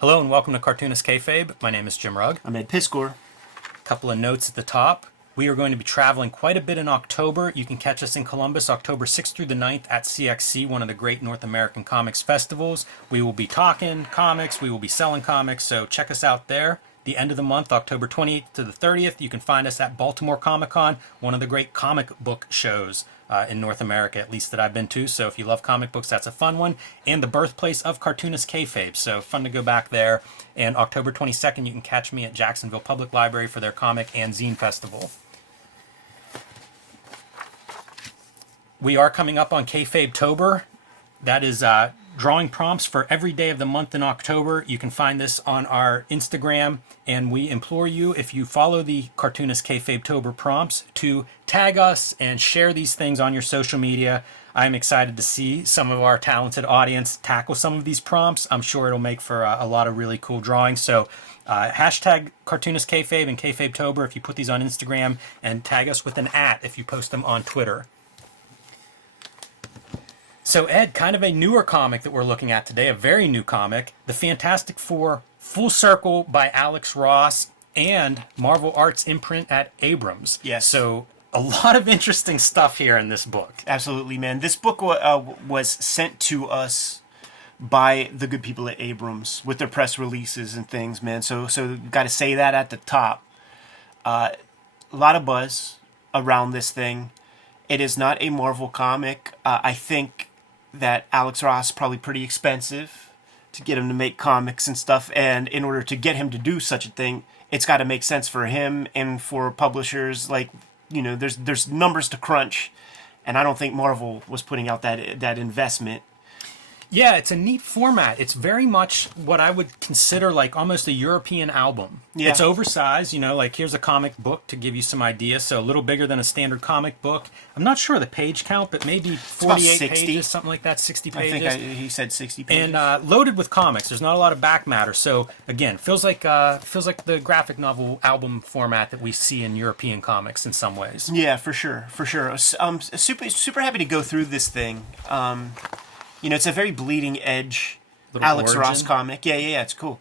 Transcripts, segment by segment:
Hello and welcome to Cartoonist Kayfabe. My name is Jim Rugg. I'm Ed Piscor. Couple of notes at the top. We are going to be traveling quite a bit in October. You can catch us in Columbus October 6th through the 9th at CXC, one of the great North American comics festivals. We will be talking comics, we will be selling comics, so check us out there. The end of the month, October 28th to the 30th, you can find us at Baltimore Comic Con, one of the great comic book shows in North America, at least that I've been to. So if you love comic books, that's a fun one. And the birthplace of Cartoonist Kayfabe, so fun to go back there. And October 22nd, you can catch me at Jacksonville Public Library for their comic and zine festival. We are coming up on Kayfabe-tober. That is drawing prompts for every day of the month in October. You can find this on our Instagram, and we implore you, if you follow the Cartoonist Kayfabe-tober prompts, to tag us and share these things on your social media. I'm excited to see some of our talented audience tackle some of these prompts. I'm sure it'll make for a lot of really cool drawings. So hashtag Cartoonist Kayfabe and Kayfabe-tober if you put these on Instagram, and tag us with an @ if you post them on Twitter. So Ed, kind of a newer comic that we're looking at today, a very new comic, The Fantastic Four Full Circle by Alex Ross and Marvel Arts imprint at Abrams. Yes. So a lot of interesting stuff here in this book. Absolutely, man. This book was sent to us by the good people at Abrams with their press releases and things, man. So got to say that at the top. A lot of buzz around this thing. It is not a Marvel comic. I think that Alex Ross is probably pretty expensive to get him to make comics and stuff, and in order to get him to do such a thing, it's got to make sense for him and for publishers. Like, you know, there's numbers to crunch, and I don't think Marvel was putting out that investment. Yeah, it's a neat format. It's very much what I would consider like almost a European album. Yeah. It's oversized, you know, like here's a comic book to give you some ideas. So a little bigger than a standard comic book. I'm not sure the page count, but maybe 48 pages, something like that, 60 pages. I think he said 60 pages. And loaded with comics. There's not a lot of back matter. So again, feels like the graphic novel album format that we see in European comics in some ways. Yeah, for sure. Super happy to go through this thing. You know, it's a very bleeding edge Little Alex origin. Ross comic. Yeah, it's cool.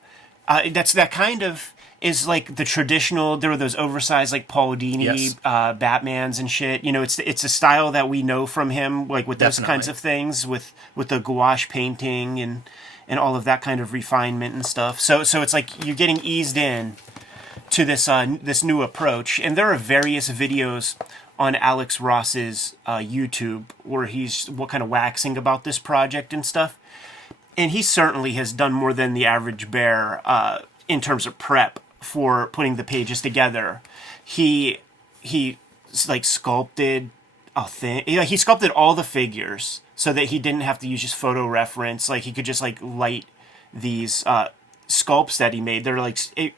That kind of is like the traditional. There were those oversized like Paul Dini, Yes. Batmans and shit. You know, it's a style that we know from him, like with those Definitely. kinds of things, with the gouache painting and all of that kind of refinement and stuff. So it's like you're getting eased in to this new approach, and there are various videos on Alex Ross's YouTube where he's kind of waxing about this project and stuff. And he certainly has done more than the average bear in terms of prep for putting the pages together. He like sculpted a thing. He sculpted all the figures so that he didn't have to use just photo reference. Like he could just like light these sculpts that he made. They're like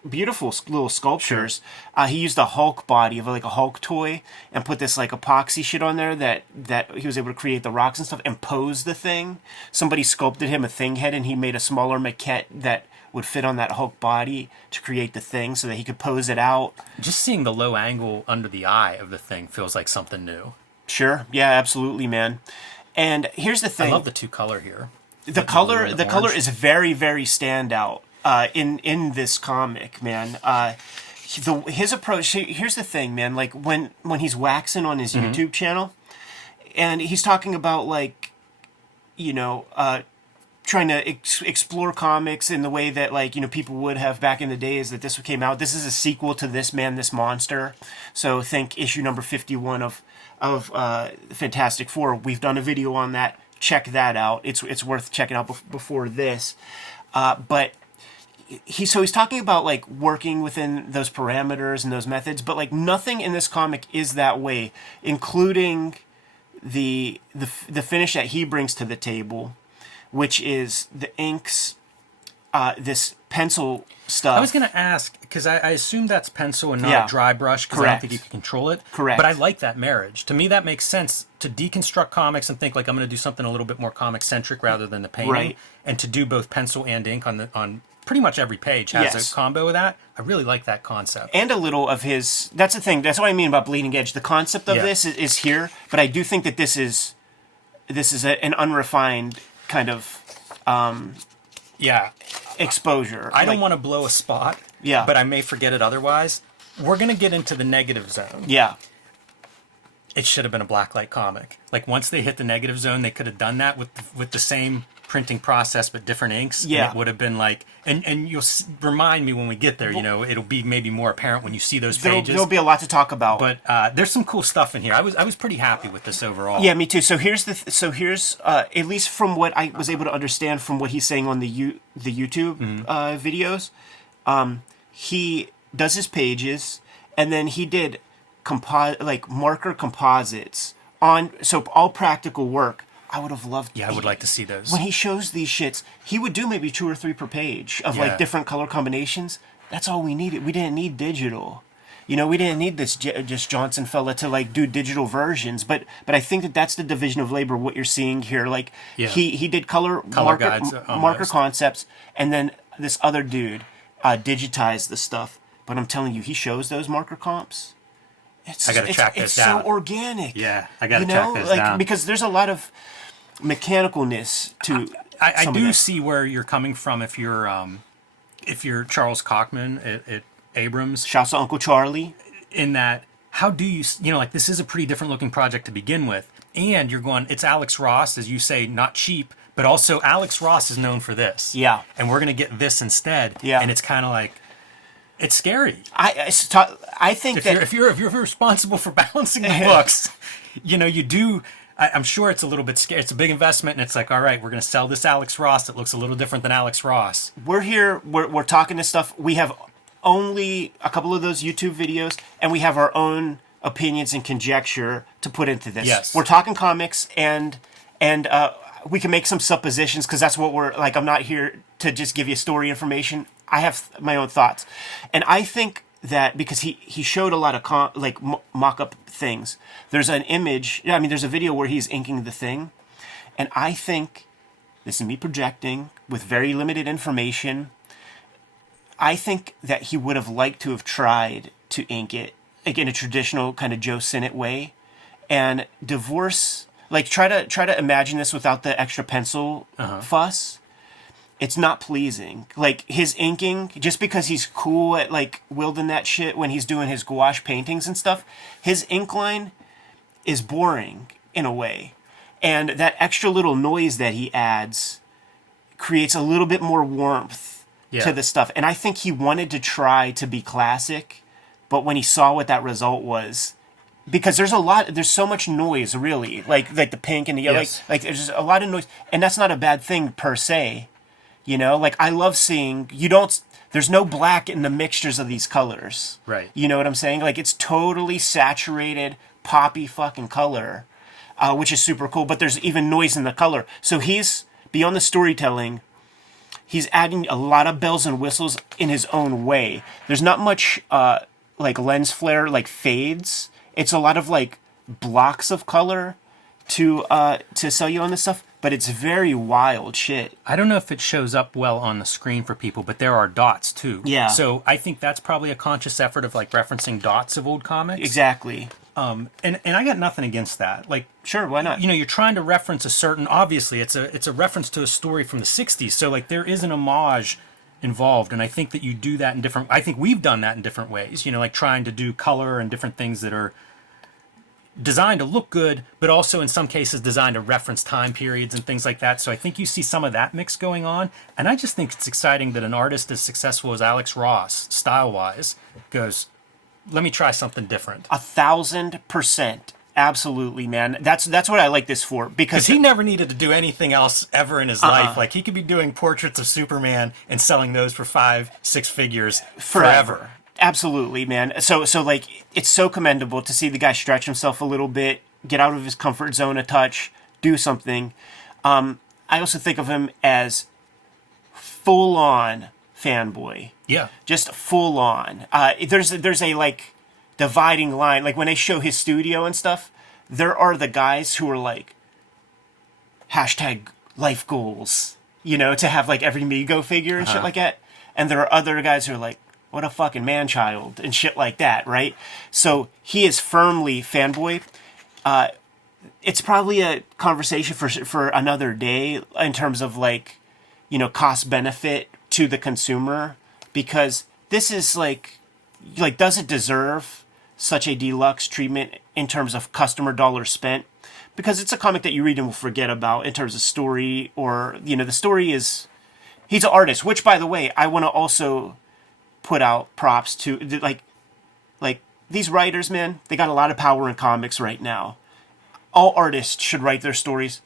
beautiful little sculptures. Sure. He used a Hulk body of like a Hulk toy and put this like epoxy shit on there that he was able to create the rocks and stuff and pose the thing. Somebody sculpted him a thing head and he made a smaller maquette that would fit on that Hulk body to create the thing so that he could pose it out. Just seeing the low angle under the eye of the thing feels like something new. Sure. Yeah, absolutely, man. And here's the thing. I love the two color here. The color is very, very standout in this comic, man. His approach. Here's the thing, man. Like when he's waxing on his YouTube channel, and he's talking about like, you know, trying to explore comics in the way that like, you know, people would have back in the days that this came out. This is a sequel to This Man, This Monster. So think issue number 51 of Fantastic Four. We've done a video on that. Check that out. It's worth checking out before this. But he's talking about like working within those parameters and those methods, but like nothing in this comic is that way, including the finish that he brings to the table, which is the inks, this pencil stuff. I was going to ask, because I assume that's pencil and not a dry brush, because I don't think you can control it. Correct. But I like that marriage. To me, that makes sense to deconstruct comics and think like I'm going to do something a little bit more comic-centric rather than the painting. Right. And to do both pencil and ink on pretty much every page has a combo of that. I really like that concept. And a little of his... That's the thing. That's what I mean about bleeding edge. The concept of this is here, but I do think that this is an unrefined kind of... Yeah. exposure. I don't want to blow a spot. Yeah. But I may forget it otherwise. We're gonna get into the negative zone. Yeah. It should have been a blacklight comic. Like once they hit the negative zone, they could have done that with the same printing process but different inks. Yeah. And it would have been like, and you'll remind me when we get there. You know, it'll be maybe more apparent when you see those pages. There'll be a lot to talk about. But there's some cool stuff in here. I was pretty happy with this overall. Yeah, me too. So here's at least from what I was able to understand from what he's saying on the YouTube videos, he does his pages, and then he did marker composites on. So all practical work. I would have loved. Yeah, I would like to see those. When he shows these shits, he would do maybe 2 or 3 per page of like different color combinations. That's all we needed. We didn't need digital. You know, we didn't need this just Johnson fella to like do digital versions. But I think that's the division of labor. What you're seeing here, like he did color guides, marker concepts, and then this other dude digitized the stuff. But I'm telling you, he shows those marker comps. I gotta track this down. It's so organic. Yeah, I gotta track this down. Because there's a lot of mechanicalness to. I do see where you're coming from if you're Charles Cockman at Abrams. Shouts to Uncle Charlie. In that, how do you like this is a pretty different looking project to begin with, and you're going. It's Alex Ross, as you say, not cheap, but also Alex Ross is known for this. Yeah, and we're gonna get this instead. Yeah, and it's kind of like. It's scary. I think if you're responsible for balancing the books, you do. I'm sure it's a little bit scary. It's a big investment, and it's like, all right, we're going to sell this Alex Ross that looks a little different than Alex Ross. We're here. We're talking this stuff. We have only a couple of those YouTube videos, and we have our own opinions and conjecture to put into this. Yes, we're talking comics, and we can make some suppositions because that's what we're like. I'm not here to just give you story information. I have my own thoughts, and I think that because he showed a lot of mock-up things. There's an image. I mean, there's a video where he's inking the thing, and I think this is me projecting with very limited information. I think that he would have liked to have tried to ink it like in a traditional kind of Joe Sinnott way, and divorce. Like try to imagine this without the extra pencil fuss. It's not pleasing. Like his inking, just because he's cool at like wielding that shit when he's doing his gouache paintings and stuff, his ink line is boring in a way. And that extra little noise that he adds creates a little bit more warmth to the stuff. And I think he wanted to try to be classic, but when he saw what that result was, because there's so much noise really, like the pink and the yellow, like there's just a lot of noise, and that's not a bad thing per se. Like I love seeing there's no black in the mixtures of these colors. Right. You know what I'm saying? Like it's totally saturated, poppy fucking color, which is super cool, but there's even noise in the color. So he's, beyond the storytelling, he's adding a lot of bells and whistles in his own way. There's not much like lens flare, like fades. It's a lot of like blocks of color to sell you on this stuff. But it's very wild shit. I don't know if it shows up well on the screen for people, but there are dots too. Yeah. So I think that's probably a conscious effort of like referencing dots of old comics. Exactly. And I got nothing against that. Like, sure, why not? You're trying to reference a certain. Obviously, it's a reference to a story from the '60s. So like there is an homage involved, and I think that you do that in different. I think we've done that in different ways. Like trying to do color and different things that are designed to look good, but also in some cases designed to reference time periods and things like that. So I think you see some of that mix going on. And I just think it's exciting that an artist as successful as Alex Ross, style-wise, goes, let me try something different. 1,000%. Absolutely, man. That's what I like this for. Because he never needed to do anything else ever in his life. Like he could be doing portraits of Superman and selling those for 5-6 figures forever. Absolutely, man. So like, it's so commendable to see the guy stretch himself a little bit, get out of his comfort zone a touch, do something. I also think of him as full-on fanboy. Yeah. Just full-on. There's a, like, dividing line. Like, when they show his studio and stuff, there are the guys who are like, #life goals, to have, like, every Mego figure and shit like that. And there are other guys who are like, what a fucking man-child, and shit like that, right? So he is firmly fanboy. It's probably a conversation for another day in terms of like, cost-benefit to the consumer, because this is like does it deserve such a deluxe treatment in terms of customer dollars spent? Because it's a comic that you read and will forget about in terms of story, or the story is, he's an artist, which, by the way, I want to also put out props to, like these writers, man, they got a lot of power in comics right now. All artists should write their stories,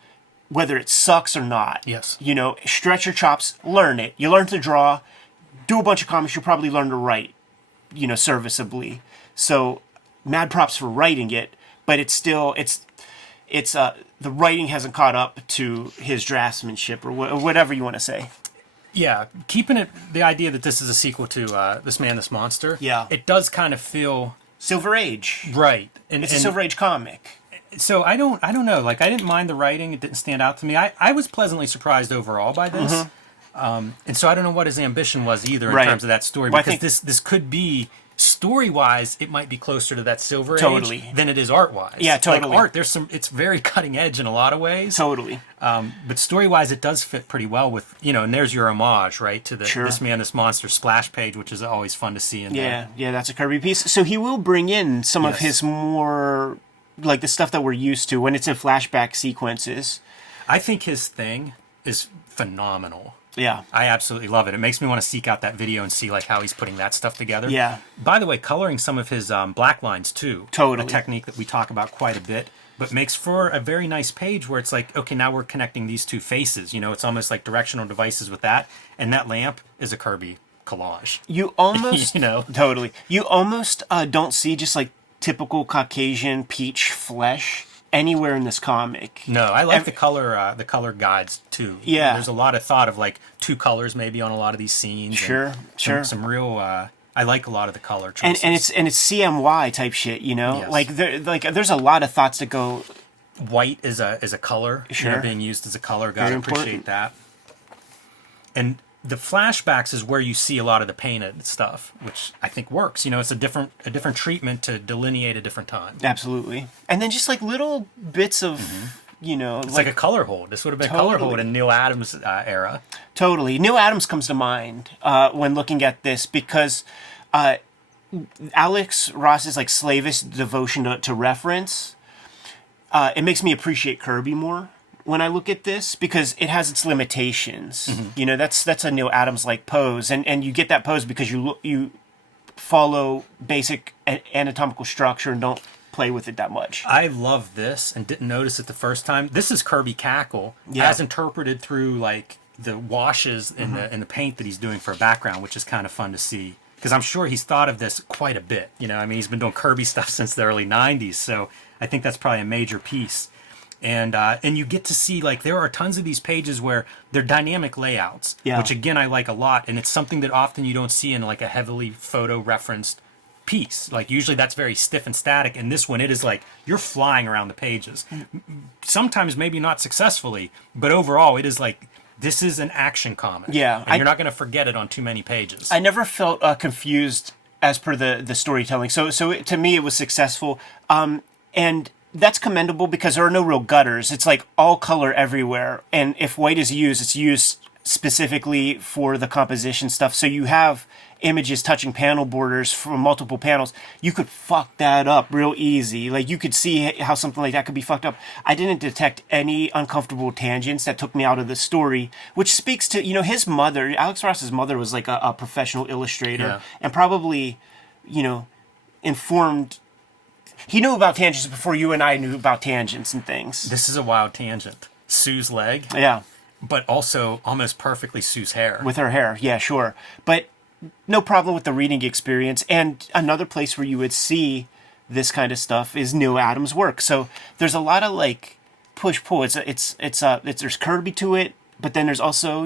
whether it sucks or not. Yes. Stretch your chops, learn it. You learn to draw, do a bunch of comics, you'll probably learn to write, serviceably. So, mad props for writing it, but it's still, the writing hasn't caught up to his draftsmanship, or whatever you want to say. Yeah, keeping it, the idea that this is a sequel to This Man, This Monster. Yeah. It does kind of feel Silver Age. right. It's a Silver Age comic. So I don't know. Like, I didn't mind the writing. It didn't stand out to me. I was pleasantly surprised overall by this. And so I don't know what his ambition was either in terms of that story. Well, because this could be, story-wise, it might be closer to that Silver Totally. Age than it is art-wise. Yeah, totally. Like, art, it's very cutting edge in a lot of ways. Totally. But story-wise, it does fit pretty well with, and there's your homage, right, to the Sure. This Man, This Monster splash page, which is always fun to see in there. Yeah, that's a Kirby piece. So he will bring in some of Yes. his more, like, the stuff that we're used to when it's in flashback sequences. I think his thing is phenomenal. Yeah. I absolutely love it. It makes me want to seek out that video and see like how he's putting that stuff together. Yeah. By the way, coloring some of his black lines too. Totally. A technique that we talk about quite a bit, but makes for a very nice page where it's like, okay, now we're connecting these two faces. It's almost like directional devices with that, and that lamp is a Kirby collage. You almost, Totally. You almost don't see just like typical Caucasian peach flesh anywhere in this comic. No, I like the color guides too. Yeah. There's a lot of thought of like two colors maybe on a lot of these scenes. Sure. Some real. I like a lot of the color choices. And it's CMY type shit, Yes. There's a lot of thoughts that go. White is a color. Sure. Being used as a color guide. I Very appreciate important. that. And the flashbacks is where you see a lot of the painted stuff, which I think works. It's a different treatment to delineate a different time. Absolutely. And then just like little bits of, It's like a color hold. This would have been a color hold in Neil Adams' era. Totally. Neil Adams comes to mind when looking at this, because Alex Ross's like slavish devotion to reference, it makes me appreciate Kirby more when I look at this, because it has its limitations. That's a Neil Adams like pose, and you get that pose because you follow basic anatomical structure and don't play with it that much. I love this and didn't notice it the first time. This is Kirby Cackle Yeah. as interpreted through like the washes in the paint that he's doing for a background, which is kind of fun to see. Because I'm sure he's thought of this quite a bit. He's been doing Kirby stuff since the early 90s, so I think that's probably a major piece. And you get to see, like, there are tons of these pages where they're dynamic layouts, Yeah. which, again, I like a lot. And it's something that often you don't see in, like, a heavily photo-referenced piece. Like, usually that's very stiff and static. And this one, it is like, you're flying around the pages. Sometimes maybe not successfully, but overall, it is like, this is an action comic. Yeah. And you're not going to forget it on too many pages. I never felt confused as per the storytelling. So to me, it was successful. And that's commendable because there are no real gutters. It's like all color everywhere. And if white is used, it's used specifically for the composition stuff. So you have images touching panel borders from multiple panels. You could fuck that up real easy. Like, you could see how something like that could be fucked up. I didn't detect any uncomfortable tangents that took me out of the story, which speaks to, his mother. Alex Ross's mother was like a professional illustrator. Yeah. And probably, informed. He knew about tangents before you and I knew about tangents and things. This is a wild tangent. Sue's leg, Yeah, but also almost perfectly Sue's hair. with her hair. Yeah, sure. But no problem with the reading experience. And another place where you would see this kind of stuff is Neil Adams' work. So there's a lot of like push-pull. It's there's Kirby to it, but then there's also,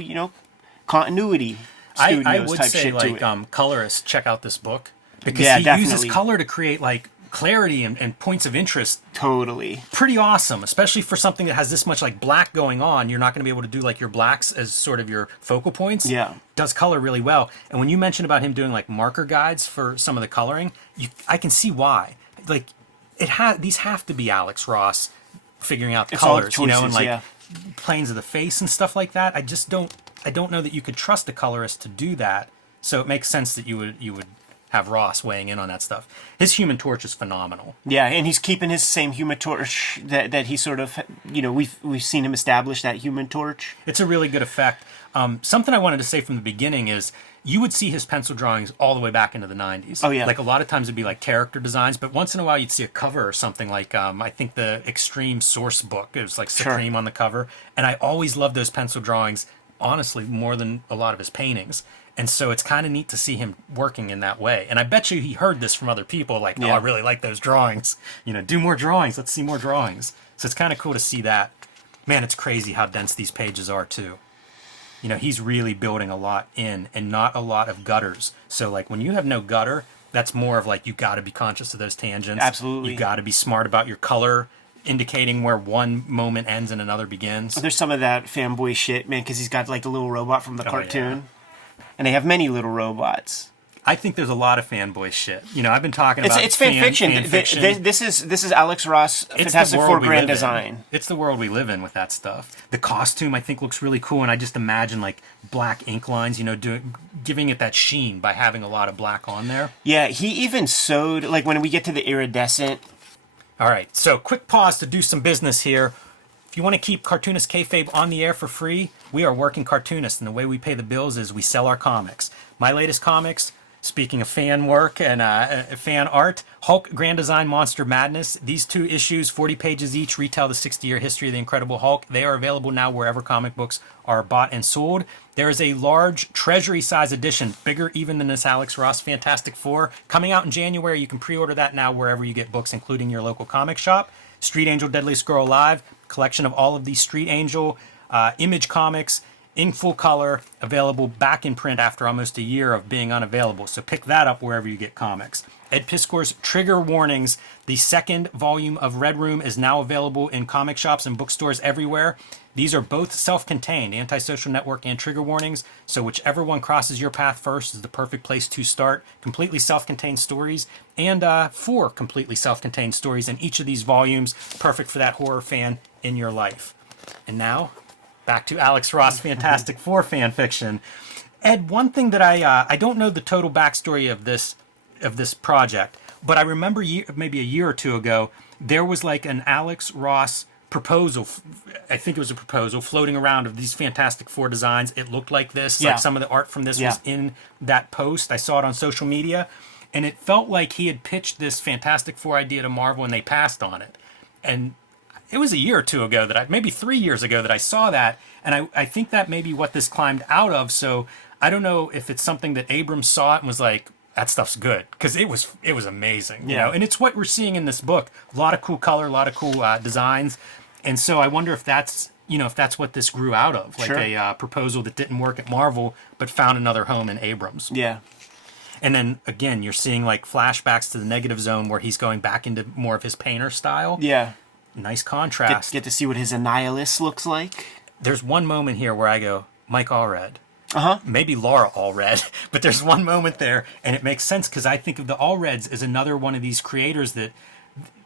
continuity. I Studios would type say, shit to like, it. colorists, check out this book. Because Yeah, he definitely. uses color to create, like, clarity and points of interest. Totally. Pretty awesome, especially for something that has this much, like, black going on. You're not going to be able to do, like, your blacks as sort of your focal points. Yeah. Does color really well. And when you mentioned about him doing, like, marker guides for some of the coloring, I can see why. Like, these have to be Alex Ross figuring out the It's all colors, and, choices, like, yeah. planes of the face and stuff like that. I just don't I don't know that you could trust a colorist to do that. So it makes sense that you would have Ross weighing in on that stuff. His Human Torch is phenomenal. Yeah, and he's keeping his same Human Torch that he sort of, we've seen him establish that Human Torch. It's a really good effect. Something I wanted to say from the beginning is you would see his pencil drawings all the way back into the 90s. Oh, yeah. Like a lot of times it'd be like character designs, but once in a while you'd see a cover or something like, I think the Extreme Source book, it was like Supreme on the cover. And I always loved those pencil drawings, honestly, more than a lot of his paintings. And so it's kind of neat to see him working in that way. And I bet you he heard this from other people, like, oh, I really like those drawings. Do more drawings. Let's see more drawings. So it's kind of cool to see that. Man, it's crazy how dense these pages are, too. He's really building a lot in and not a lot of gutters. So, like, when you have no gutter, that's more of, like, you got to be conscious of those tangents. Absolutely. You got to be smart about your color, indicating where one moment ends and another begins. There's some of that fanboy shit, man, because he's got, like, the little robot from the cartoon. Yeah. And they have many little robots. I think there's a lot of fanboy shit. I've been talking about it's fan fiction. This is Alex Ross Fantastic Four grand design. It's the world we live in with that stuff. The costume I think looks really cool, and I just imagine like black ink lines, giving it that sheen by having a lot of black on there. Yeah, he even sewed, like when we get to the iridescent. All right, so quick pause to do some business here. If you want to keep Cartoonist Kayfabe on the air for free, we are working Cartoonist, and the way we pay the bills is we sell our comics. My latest comics, speaking of fan work and fan art, Hulk Grand Design Monster Madness. These 2 issues, 40 pages each, retell the 60-year history of the Incredible Hulk. They are available now wherever comic books are bought and sold. There is a large treasury-size edition, bigger even than this Alex Ross Fantastic Four, coming out in January. You can pre-order that now wherever you get books, including your local comic shop. Street Angel Deadliest Girl Alive, collection of all of these Street Angel Image comics in full color, available back in print after almost a year of being unavailable. So pick that up wherever you get comics. Ed Piskor's Trigger Warnings, the 2nd volume of Red Room, is now available in comic shops and bookstores everywhere. These are both self-contained, Antisocial Network and Trigger Warnings, so whichever one crosses your path first is the perfect place to start. Completely self-contained stories, and 4 completely self-contained stories in each of these volumes, perfect for that horror fan in your life. And now, back to Alex Ross Fantastic Four fan fiction. Ed, one thing that I don't know the total backstory of this project, but I remember maybe a year or 2 ago, there was like an Alex Ross proposal, I think it was a proposal, floating around of these Fantastic Four designs. It looked like this, like some of the art from this was in that post. I saw it on social media, and it felt like he had pitched this Fantastic Four idea to Marvel and they passed on it. And it was a year or 2 ago maybe 3 years ago that I saw that, and I think that may be what this climbed out of. So I don't know if it's something that Abrams saw it and was like, that stuff's good, because it was amazing, and it's what we're seeing in this book. A lot of cool color, a lot of cool designs, and so I wonder if that's what this grew out of, like a proposal that didn't work at Marvel but found another home in Abrams. Yeah. And then again, you're seeing like flashbacks to the Negative Zone where he's going back into more of his painter style. Yeah. Nice contrast. Get to see what his Annihilus looks like. There's one moment here where I go, Mike Allred. Maybe Laura Allred, but there's one moment there, and it makes sense because I think of the Allreds as another one of these creators that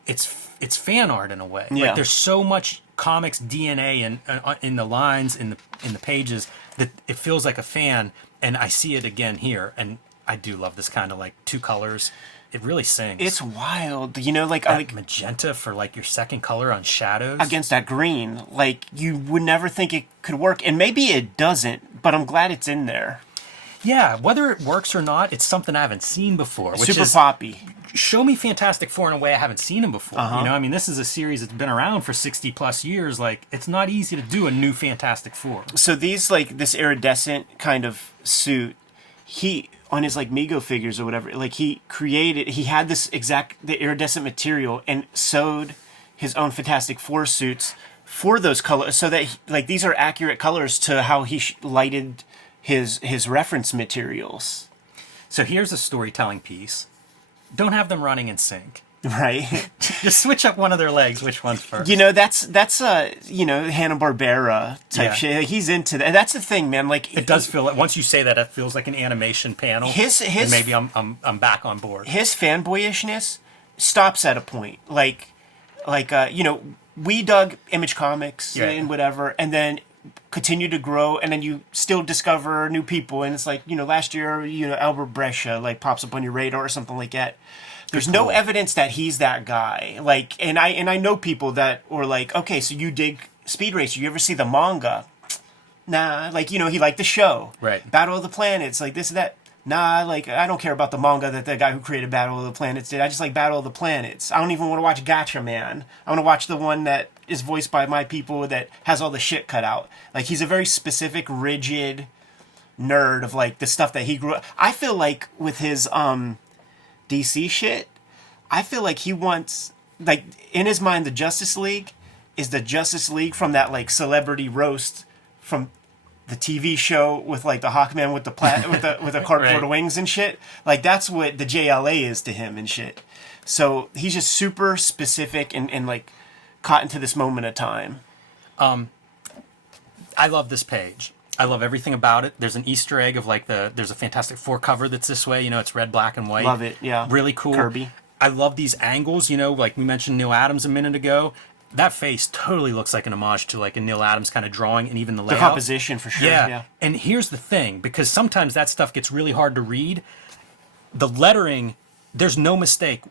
it's fan art in a way. Yeah. Like there's so much comics DNA in the lines, in the pages, that it feels like a fan, and I see it again here, and I do love this kind of like 2 colors. It really sings. It's wild, like that magenta for like your second color on shadows against that green. Like you would never think it could work, and maybe it doesn't. But I'm glad it's in there. Yeah, whether it works or not, it's something I haven't seen before. Which Super is, poppy. Show me Fantastic Four in a way I haven't seen them before. I mean, this is a series that's been around for 60 plus years. Like, it's not easy to do a new Fantastic Four. So these this iridescent kind of suit, he on his like Mego figures or whatever, like he had the iridescent material and sewed his own Fantastic Four suits for those colors, so that these are accurate colors to how he lighted his reference materials. So here's a storytelling piece. Don't have them running in sync. Right. Just switch up one of their legs. Which one's first? That's Hanna-Barbera type shit. Like, he's into that. That's the thing, man. Like it does feel like, once you say that, it feels like an animation panel. And maybe I'm back on board. His fanboyishness stops at a point. We dug Image Comics and whatever, and then continue to grow, and then you still discover new people, and it's like, last year, Albert Brescia like pops up on your radar or something like that. There's no evidence that he's that guy. Like, and I know people that were like, okay, so you dig Speed Racer, you ever see the manga? Nah, like, he liked the show. Right. Battle of the Planets, like this and that. Nah, like, I don't care about the manga that the guy who created Battle of the Planets did. I just like Battle of the Planets. I don't even want to watch Gotcha Man. I want to watch the one that is voiced by my people that has all the shit cut out. Like, he's a very specific, rigid nerd of, like, the stuff that he grew up. I feel like with his DC shit, I feel like he wants, like, in his mind, the Justice League is the Justice League from that, like, celebrity roast from the TV show with, like, the Hawkman with the with the cardboard wings and shit. Like, that's what the JLA is to him and shit. So he's just super specific and like caught into this moment of time. I love this page. I love everything about it. There's an Easter egg of like there's a Fantastic Four cover that's this way. It's red, black, and white. Love it. Yeah. Really cool. Kirby. I love these angles. Like we mentioned Neil Adams a minute ago. That face totally looks like an homage to like a Neil Adams kind of drawing, and even the layout. The composition for sure. Yeah. And here's the thing, because sometimes that stuff gets really hard to read. The lettering, there's no mistake.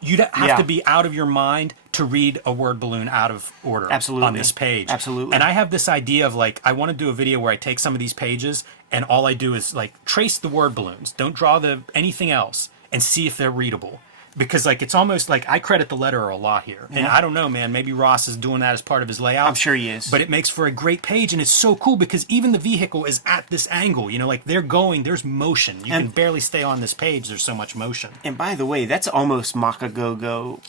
You'd have to be out of your mind to read a word balloon out of order. Absolutely. On this page. Absolutely. And I have this idea of like, I want to do a video where I take some of these pages and all I do is like trace the word balloons. Don't draw anything else, and see if they're readable. Because like it's almost like I credit the letterer a lot here. And I don't know, man, maybe Ross is doing that as part of his layout. I'm sure he is. But it makes for a great page, and it's so cool because even the vehicle is at this angle. Like they're going, there's motion. You can barely stay on this page, there's so much motion. And by the way, that's almost Makagogo.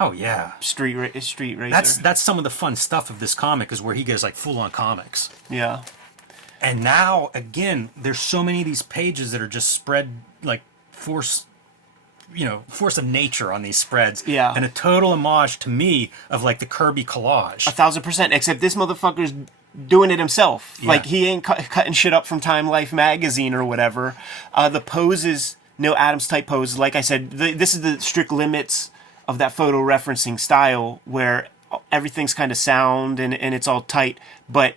Oh yeah. Street Racer. That's some of the fun stuff of this comic, is where he goes like full on comics. Yeah. And now again, there's so many of these pages that are just spread like force of nature on these spreads. Yeah. And a total homage to me of like the Kirby collage. 1,000%. Except this motherfucker's doing it himself. Yeah. Like, he ain't cutting shit up from Time Life magazine or whatever. The poses, Neil Adams type poses. Like I said, this is the strict limits of that photo referencing style where everything's kind of sound and it's all tight. But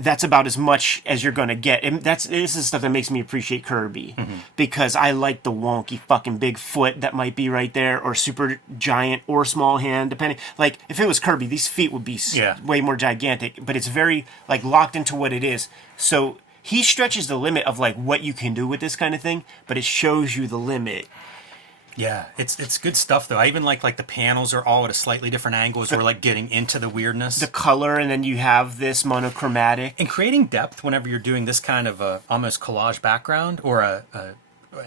that's about as much as you're going to get. And this is stuff that makes me appreciate Kirby. Mm-hmm. Because I like the wonky fucking big foot that might be right there, or super giant or small hand, depending. Like, if it was Kirby, these feet would be way more gigantic. But it's very, like, locked into what it is. So he stretches the limit of, like, what you can do with this kind of thing, but it shows you the limit. Yeah, it's good stuff though. I even like the panels are all at a slightly different angle as we're like getting into the weirdness. The color, and then you have this monochromatic. And creating depth whenever you're doing this kind of a almost collage background or a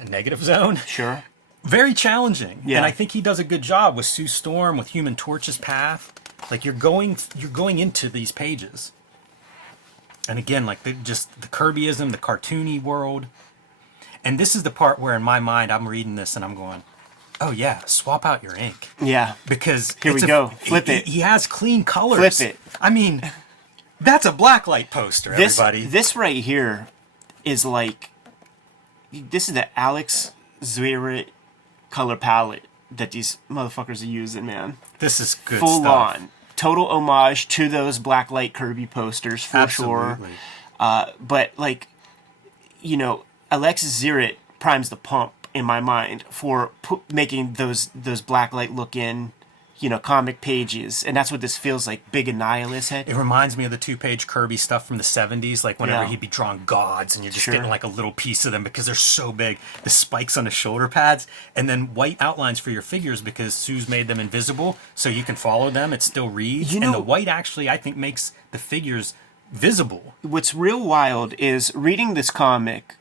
negative zone. Sure. Very challenging. Yeah. And I think he does a good job with Sue Storm, with Human Torch's path. Like you're going into these pages. And again, like the Kirbyism, the cartoony world. And this is the part where in my mind I'm reading this and I'm going, oh yeah, swap out your ink. Yeah. Because here we go. Flip it. He has clean colors. Flip it. I mean, that's a blacklight poster, everybody. This right here is like, this is the Alex Zwirit color palette that these motherfuckers are using, man. This is good Full stuff. on. Total homage to those blacklight Kirby posters, for Absolutely. sure. But like, Alexis Zwirit primes the pump in my mind for making those blacklight look in, comic pages, and that's what this feels like. Big Annihilus head. It reminds me of the 2-page Kirby stuff from the 70s, like whenever he'd be drawing gods and you're just getting like a little piece of them because they're so big. The spikes on the shoulder pads, and then white outlines for your figures because Sue's made them invisible so you can follow them. It still reads, and the white actually I think makes the figures visible. What's real wild is reading this comic,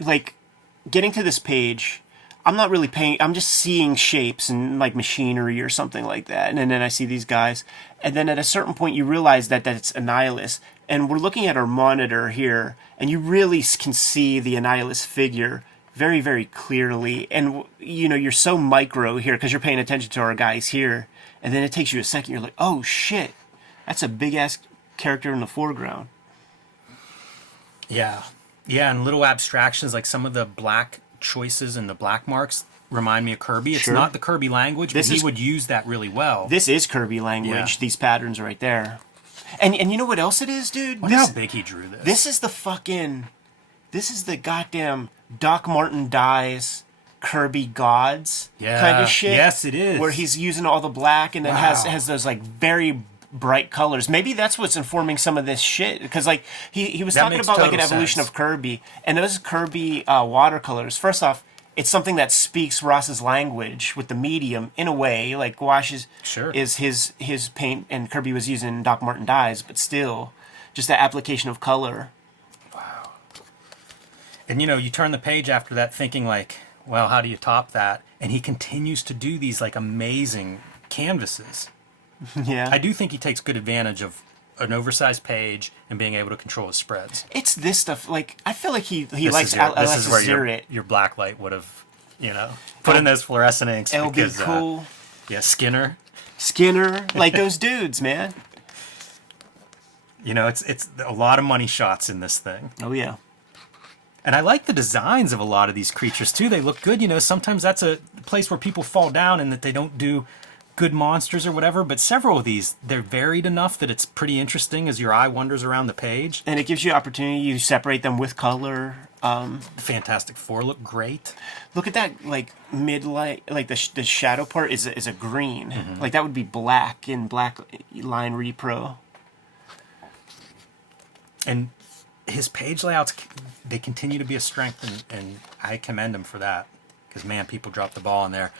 like getting to this page, I'm not really paying, I'm just seeing shapes and like machinery or something like that. And then I see these guys. And then at a certain point you realize that it's Annihilus. And we're looking at our monitor here, and you really can see the Annihilus figure very, very clearly. And, you're so micro here because you're paying attention to our guys here. And then it takes you a second, you're like, oh shit, that's a big-ass character in the foreground. Yeah. Yeah, and little abstractions like some of the black choices and the black marks remind me of Kirby. It's not the Kirby language, but he would use that really well. This is Kirby language, these patterns right there. And you know what else it is, dude? Wonder how big he drew this. This is the goddamn Doc Martin dies Kirby gods kind of shit. Yes, it is. Where he's using all the black and then has those like very bright colors. Maybe that's what's informing some of this shit. Because like he was talking about like an evolution of Kirby, and those Kirby watercolors. First off, it's something that speaks Ross's language with the medium in a way. Like gouache is his paint, and Kirby was using Doc Martin dyes, but still, just that application of color. Wow. And you turn the page after that thinking like, well, how do you top that? And he continues to do these like amazing canvases. Yeah. I do think he takes good advantage of an oversized page and being able to control his spreads. It's this stuff. Like I feel like he likes Alexis Zurich. Your black light would have, put in those fluorescent inks. LB because, Cool. Skinner, like those dudes, man. It's a lot of money shots in this thing. Oh yeah. And I like the designs of a lot of these creatures too. They look good. Sometimes that's a place where people fall down and that they don't do good monsters or whatever, but several of these, they're varied enough that it's pretty interesting as your eye wanders around the page. And it gives you opportunity to separate them with color. The Fantastic Four look great. Look at that, like mid-light, like the shadow part is a green. Mm-hmm. Like that would be black in Black Line Repro. And his page layouts, they continue to be a strength, and I commend him for that. Because man, people drop the ball in there.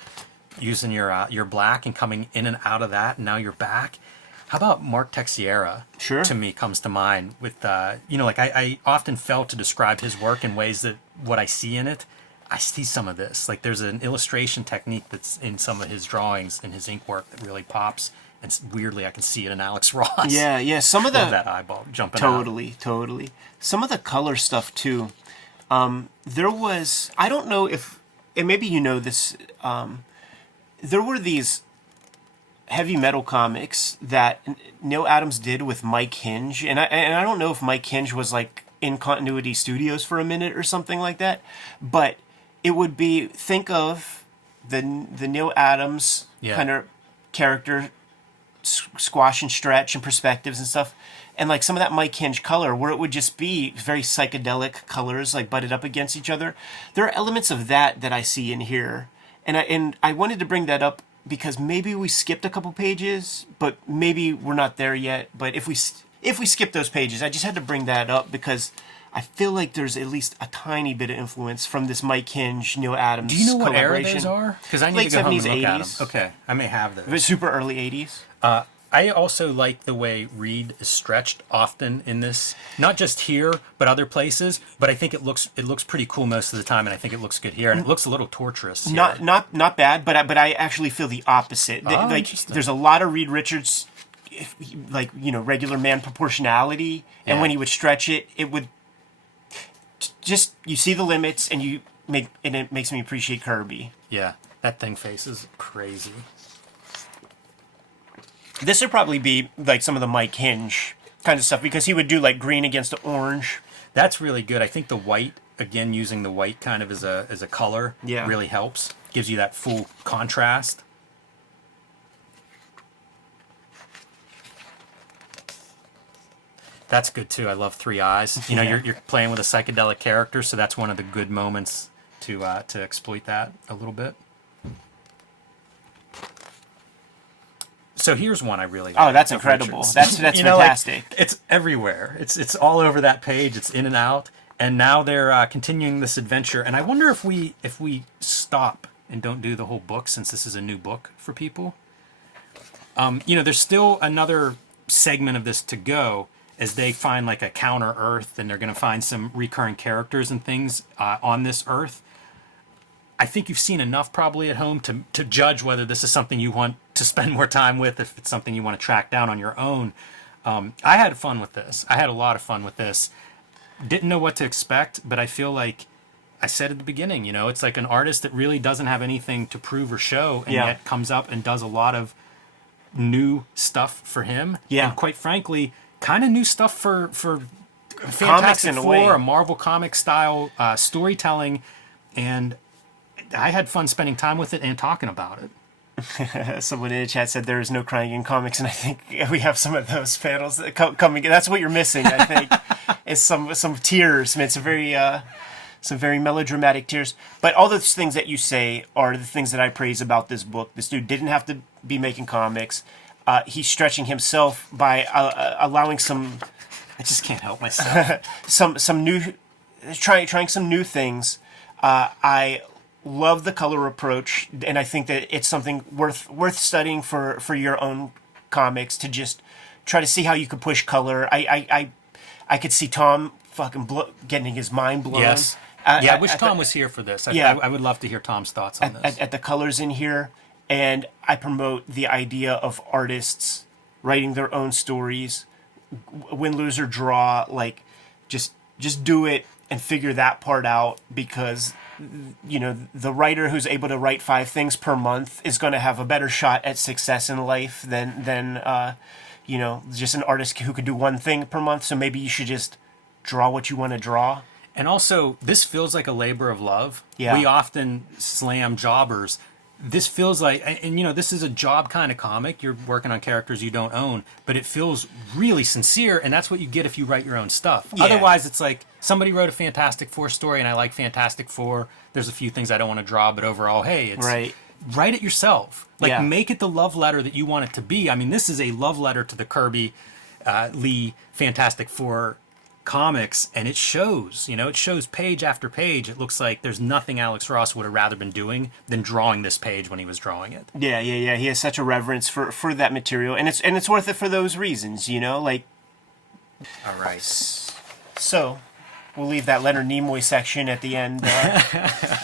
Using your black and coming in and out of that, and now you're back. How about Mark Texiera? Sure. To me, comes to mind with like I often fail to describe his work in ways that what I see in it, I see some of this. Like there's an illustration technique that's in some of his drawings and his ink work that really pops. And weirdly, I can see it in Alex Ross. Yeah. Some of that eyeball jumping totally. Some of the color stuff too. There was, I don't know if, and maybe you know this. There were these heavy metal comics that Neil Adams did with Mike Hinge, and I don't know if Mike Hinge was like in Continuity Studios for a minute or something like that, but it would be, think of the Neil Adams kind of character squash and stretch and perspectives and stuff, and like some of that Mike Hinge color where it would just be very psychedelic colors like butted up against each other. There are elements of that I see in here. And I wanted to bring that up because maybe we skipped a couple pages, but maybe we're not there yet. But if we skip those pages, I just had to bring that up because I feel like there's at least a tiny bit of influence from this Mike Hinge, Neil Adams. Do you know what era those are? Because I need to go home and look 80s. at them. Okay, I may have those. Super early 80s. I also like the way Reed is stretched often in this, not just here, but other places. But I think it looks pretty cool most of the time, and I think it looks good here, and it looks a little torturous. Here. Not bad, but I actually feel the opposite. Like there's a lot of Reed Richards, like regular man proportionality, and when he would stretch it, it would just you see the limits, and it makes me appreciate Kirby. Yeah, that thing face is crazy. This would probably be like some of the Mike Hinge kind of stuff because he would do like green against the orange. That's really good. I think the white, again, using the white kind of as a color really helps. Gives you that full contrast. That's good too. I love Three Eyes. You're playing with a psychedelic character, so that's one of the good moments to exploit that a little bit. So here's one I really like. Oh, that's incredible. That's fantastic. Like, it's everywhere. It's all over that page. It's in and out. And now they're continuing this adventure. And I wonder if we stop and don't do the whole book, since this is a new book for people. There's still another segment of this to go as they find like a counter Earth, and they're going to find some recurring characters and things on this Earth. I think you've seen enough probably at home to judge whether this is something you want to spend more time with, if it's something you want to track down on your own. I had fun with this. I had a lot of fun with this. Didn't know what to expect, but I feel like I said at the beginning, it's like an artist that really doesn't have anything to prove or show, and yet comes up and does a lot of new stuff for him. Yeah. And quite frankly, kind of new stuff for Fantastic Four, a Marvel comic style storytelling, and I had fun spending time with it and talking about it. Someone in the chat said there is no crying in comics, and I think we have some of those panels that coming. That's what you're missing, I think, is some tears. I mean, it's a very some very melodramatic tears. But all those things that you say are the things that I praise about this book. This dude didn't have to be making comics. He's stretching himself by allowing some. I just can't help myself. some new, trying some new things. I love the color approach, and I think that it's something worth studying for your own comics, to just try to see how you could push color. I could see Tom fucking getting his mind blown. Yes. I wish Tom was here for this. I would love to hear Tom's thoughts on this. At the colors in here, and I promote the idea of artists writing their own stories, win, lose, or draw. Like, just do it and figure that part out, because the writer who's able to write 5 things per month is going to have a better shot at success in life than just an artist who could do 1 thing per month. So maybe you should just draw what you want to draw. And also, this feels like a labor of love. Yeah. We often slam jobbers. This feels like, and this is a job kind of comic. You're working on characters you don't own, but it feels really sincere, and that's what you get if you write your own stuff. Yeah. Otherwise, it's like somebody wrote a Fantastic Four story, and I like Fantastic Four. There's a few things I don't want to draw, but overall, hey, it's right. Write it yourself. Yeah. Make it the love letter that you want it to be. I mean, this is a love letter to the Kirby Lee Fantastic Four comics, and it shows. It shows page after page. It looks like there's nothing Alex Ross would have rather been doing than drawing this page when he was drawing it. Yeah. He has such a reverence for that material, and it's worth it for those reasons. All right. So we'll leave that Leonard Nimoy section at the end.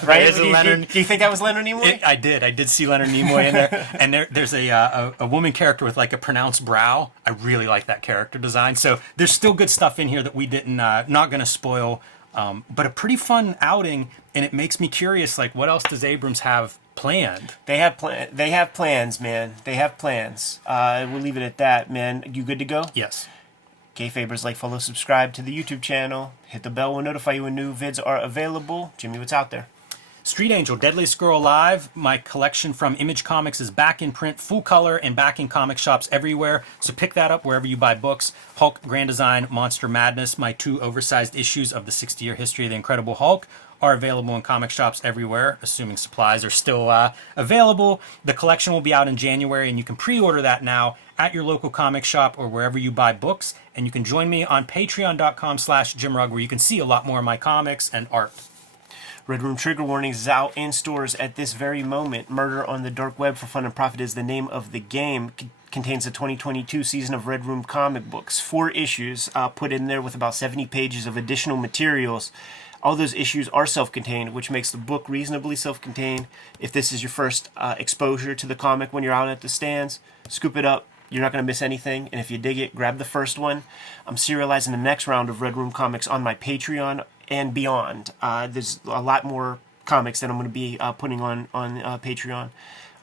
Right? Do you think that was Leonard Nimoy? I did see Leonard Nimoy in there. And there's a woman character with like a pronounced brow. I really like that character design. So there's still good stuff in here that we didn't, not going to spoil. But a pretty fun outing. And it makes me curious, like, what else does Abrams have planned? They have plans, man. They have plans. We'll leave it at that, man. You good to go? Yes. Kayfabers, like, follow, subscribe to the YouTube channel. Hit the bell, will notify you when new vids are available. Jimmy, what's out there? Street Angel, Deadliest Girl Alive. My collection from Image Comics is back in print, full color, and back in comic shops everywhere. So pick that up wherever you buy books. Hulk Grand Design, Monster Madness, my 2 oversized issues of the 60-year history of the Incredible Hulk, are available in comic shops everywhere, assuming supplies are still available. The collection will be out in January, and you can pre-order that now at your local comic shop or wherever you buy books. And you can join me on patreon.com/JimRugg, where you can see a lot more of my comics and art. Red Room Trigger Warnings is out in stores at this very moment. Murder on the Dark Web for Fun and Profit is the name of the game. Contains the 2022 season of Red Room comic books. 4 issues put in there with about 70 pages of additional materials. All those issues are self-contained, which makes the book reasonably self-contained. If this is your first exposure to the comic when you're out at the stands, scoop it up. You're not going to miss anything. And if you dig it, grab the first one. I'm serializing the next round of Red Room comics on my Patreon and beyond. There's a lot more comics that I'm going to be putting on Patreon.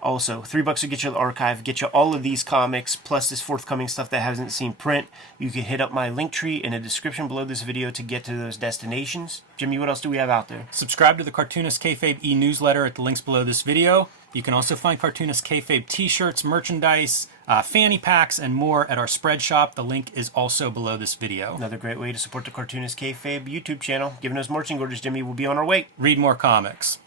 Also, $3 will get you the archive, get you all of these comics, plus this forthcoming stuff that hasn't seen print. You can hit up my link tree in the description below this video to get to those destinations. Jimmy, what else do we have out there? Subscribe to the Cartoonist Kayfabe e-newsletter at the links below this video. You can also find Cartoonist Kayfabe t-shirts, merchandise, fanny packs, and more at our spread shop. The link is also below this video. Another great way to support the Cartoonist Kayfabe YouTube channel. Giving us marching orders, Jimmy. We'll be on our way. Read more comics.